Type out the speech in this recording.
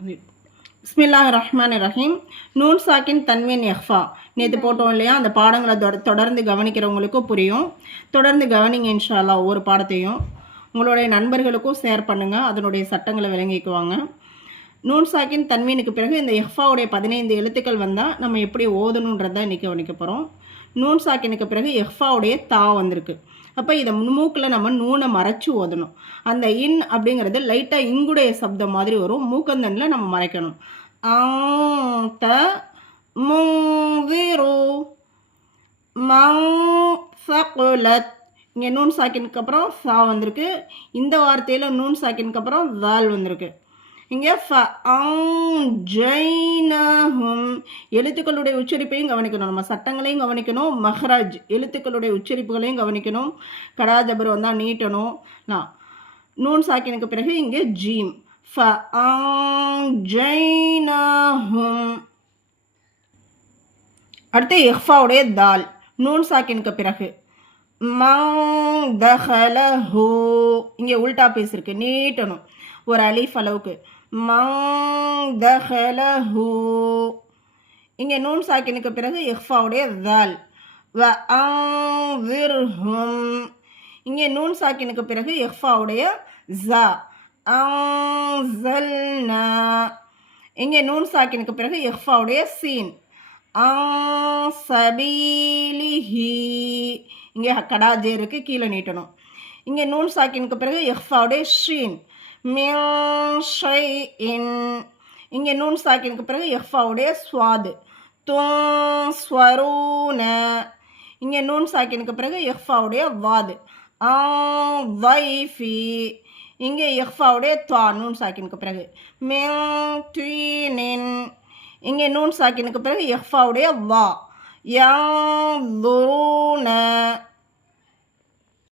பிஸ்மில்லாஹிர் ரஹ்மானிர் ரஹீம். நூன் சாக்கின் தன்வீன் எஃபா நேற்று போட்டோம் இல்லையா? அந்த பாடங்களை தொடர்ந்து கவனிக்கிறவங்களுக்கும் புரியும். தொடர்ந்து கவனிங்க இன்ஷா அல்லாஹ். ஒவ்வொரு பாடத்தையும் உங்களுடைய நண்பர்களுக்கும் ஷேர் பண்ணுங்கள், அதனுடைய சட்டங்களை விளங்கிக்குவாங்க. நூன் சாக்கின் தன்வீனுக்கு பிறகு இந்த எஃபாவுடைய 15 எழுத்துக்கள் வந்தால் நம்ம எப்படி ஓதணுன்றதை இன்றைக்கி கவனிக்க போகிறோம். நூன் சாக்கினுக்கு பிறகு எஃபாவுடைய தா வந்திருக்கு. அப்போ இதை மூக்கில் நம்ம நூனை மறைச்சி ஓதணும். அந்த இன் அப்படிங்கிறது லைட்டாக இங்குடைய சப்தம் மாதிரி வரும். மூக்கந்தனில் நம்ம மறைக்கணும். த முந்திரு மங்ஃபகுலத். இங்கே நூன் சாக்கினுக்கு அப்புறம் சா வந்திருக்கு. இந்த வார்த்தையில் நூன் சாக்கினுக்கு அப்புறம் தால் வந்திருக்கு. இங்கே எழுத்துக்களுடைய உச்சரிப்பையும் கவனிக்கணும், நம்ம சட்டங்களையும் கவனிக்கணும், மஹ்ராஜ் எழுத்துக்களுடைய உச்சரிப்புகளையும் கவனிக்கணும். கடா ஜபர் வந்தால் நீட்டணும். நூன் சாக்கினுக்கு பிறகு இங்கே ஜீம். அடுத்து இஹ்ஃபாவுடைய தால். நூன் சாக்கினுக்கு பிறகு இங்கே உல்டா பீஸ் இருக்கு, நீட்டணும் ஒரு அலிஃப் அளவுக்கு. இங்கே நூன் சாக்கினுக்கு பிறகு இஹ்ஃபாவுடைய தால். இங்கே நூன் சாக்கினுக்கு பிறகு இஹ்ஃபாவுடைய ஜா. இங்கே நூன் சாக்கினுக்கு பிறகு இஹ்ஃபாவுடைய சீன். இங்கே கடாஜே இருக்கு, கீழே நீட்டணும். இங்கே நூன் சாக்கினுக்கு பிறகு இஹ்ஃபாவுடைய ஷீன். இங்கே நூன் சாக்கினுக்கு பிறகு இஹ்ஃபாவுடைய ஸ்வாது. இங்கே நூன் சாக்கினுக்கு பிறகு இஹ்ஃபாவுடைய வாது. இங்கே இஹ்ஃபாவுடைய துவா நூன் சாக்கினுக்கு பிறகு. இங்கே நூன் சாக்கினுக்கு பிறகு இஹ்ஃபாவுடைய வா.